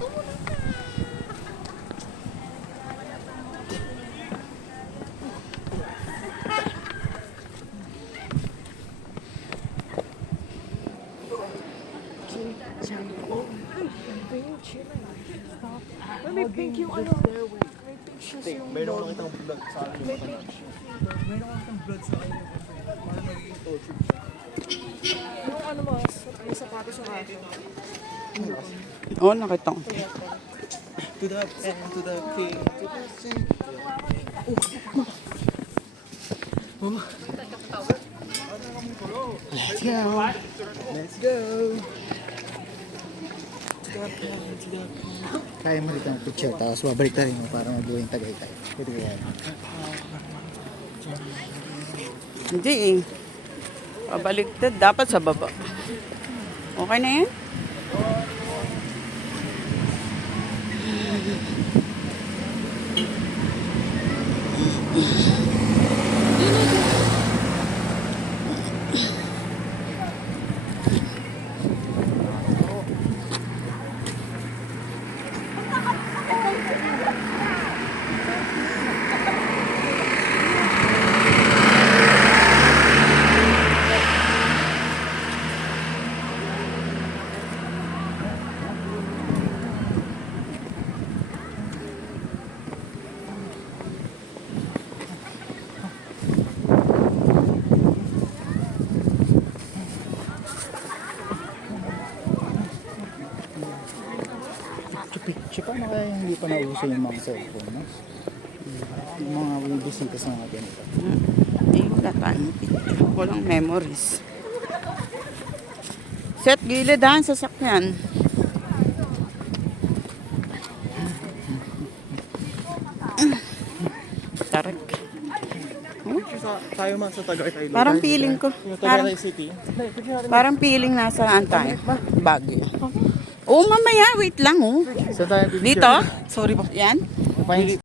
May pink yung ano. May pink shoes yung Mayroon lang itang vlog sa akin. May pink shoes yung dog. Mayroon lang itang vlog sa akin. Parang magiging torture siya. Yung ano mo, yung sapatos sa kaso. Oo, nakita ko. To the pen, to the king, to the saint. Mama. Let's go. Let's go. To the pen, to the pen. Kaya mo dito ng picture, tapos babalik na rin mo para mabuhay yung Tagaytay. Pwede ko yan. Hindi eh. Pabaliktad. Dapat sa baba. Okay na yan? Picture pa na kaya hindi pa nauso yung mga cellphone, no? Yung mga bisita sa mga ganito. Eh, wala tayong picture. Walang memories. Set gilid ha, sasakyan. Tarik. Tayo man sa Tagaytay. Parang feeling ko. Yung Parang, Tagaytay City. parang feeling nasaan tayo. Baguio. Oo, mamaya. Wait lang oh. Sa tayo picture. Dito? Sorry po. Yan.